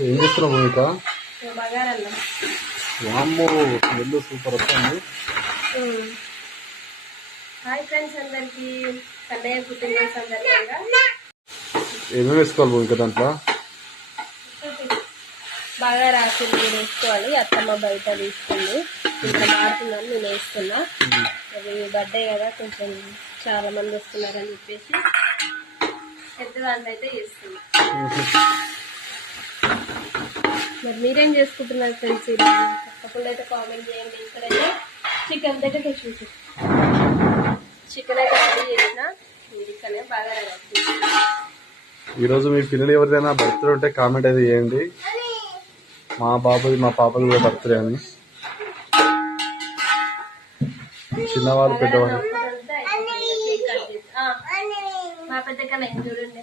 ఏం చేస్తున్నావు భూమిక? బగారన్నం. వామ్మో, స్మెల్ సూపర్ వస్తుంది. హాయ్ ఫ్రెండ్స్ అందరికి, కన్నయ్య పుట్టినరోజు సందర్భంగా ఏమేమి వేసుకోవాలి భూమిక దాంట్లో? బాగా రాసి నేను వేసుకోవాలి. అత్తమ్మ బయట తీసుకుంది, ఇంకా మారుతుందని నేను వేస్తున్నా. అది బర్త్డే కదా, కొంచెం చాలా మంది వస్తున్నారని చెప్పేసి పెద్ద దాంట్లో అయితే చేస్తున్నా. మరి మీరేం చేసుకుంటున్నారు ఫ్రెండ్స్? తప్పకుండా అయితే కామెంట్ చేయండి. ఇక్కడైతే చికెన్ అయితే తెచ్చి చికెన్ అయితే రెడీ చేసిన, ఇక్కడనే బాగా రాసి. ఈరోజు మీ పిల్లలు ఎవరిదైనా బర్త్డే ఉంటే కామెంట్ అయితే చేయండి. మా బాబుది మా పాపది కూడా బర్త్డే అని. చిన్నవాళ్ళు పెద్దవాళ్ళు మా పెద్ద కన్నా చూడండి.